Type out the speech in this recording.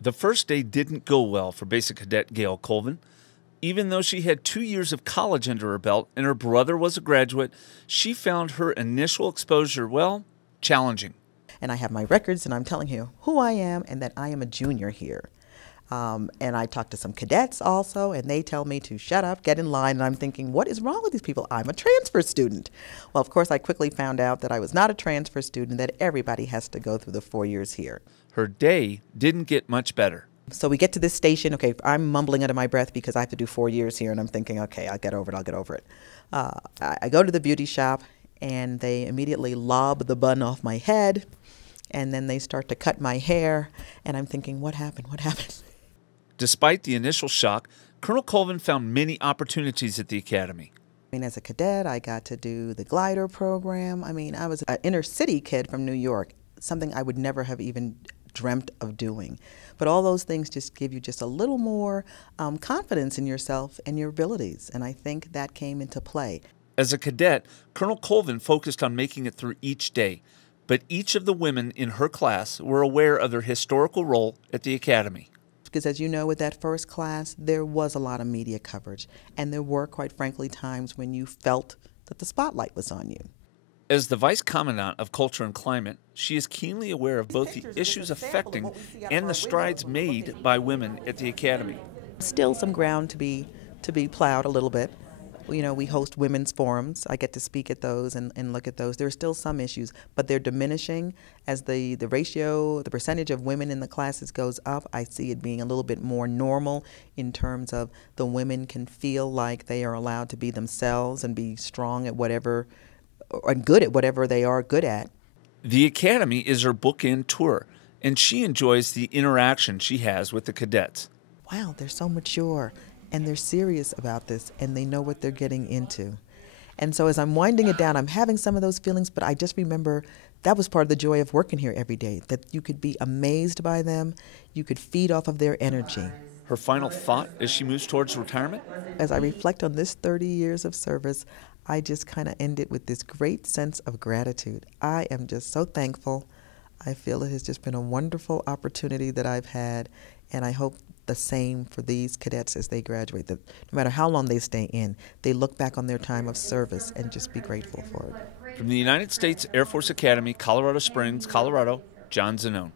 The first day didn't go well for Basic Cadet Gail Colvin. Even though she had 2 years of college under her belt and her brother was a graduate, she found her initial exposure, well, challenging. And I have my records and I'm telling you who I am and that I am a junior here. And I talked to some cadets also, and they tell me to shut up, get in line, and I'm thinking, what is wrong with these people? I'm a transfer student. Well, of course, I quickly found out that I was not a transfer student, that everybody has to go through the 4 years here. Her day didn't get much better. So we get to this station, okay, I'm mumbling under my breath because I have to do 4 years here, and I'm thinking, okay, I'll get over it. I go to the beauty shop, and they immediately lob the bun off my head, and then they start to cut my hair, and I'm thinking, what happened? Despite the initial shock, Colonel Colvin found many opportunities at the academy. As a cadet, I got to do the glider program. I was an inner city kid from New York, something I would never have even dreamt of doing. But all those things just give you just a little more confidence in yourself and your abilities, and I think that came into play. As a cadet, Colonel Colvin focused on making it through each day, but each of the women in her class were aware of their historical role at the academy. Because as you know, with that first class, there was a lot of media coverage, and there were, quite frankly, times when you felt that the spotlight was on you. As the Vice Commandant of Culture and Climate, she is keenly aware of both the issues affecting and the strides made by women at the academy. Still some ground to be plowed a little bit. You know, we host women's forums. I get to speak at those and look at those. There are still some issues, but they're diminishing as the ratio, the percentage of women in the classes goes up. I see it being a little bit more normal in terms of the women can feel like they are allowed to be themselves and be strong at whatever, and good at whatever they are good at. The academy is her bookend tour, and she enjoys the interaction she has with the cadets. Wow, they're so mature. And they're serious about this, and they know what they're getting into. And so as I'm winding it down, I'm having some of those feelings, but I just remember that was part of the joy of working here every day, that you could be amazed by them, you could feed off of their energy. Her final thought as she moves towards retirement? As I reflect on this 30 years of service, I just kind of end it with this great sense of gratitude. I am just so thankful. I feel it has just been a wonderful opportunity that I've had, and I hope the same for these cadets as they graduate, that no matter how long they stay in, they look back on their time of service and just be grateful for it. From the United States Air Force Academy, Colorado Springs, Colorado, John Zanone.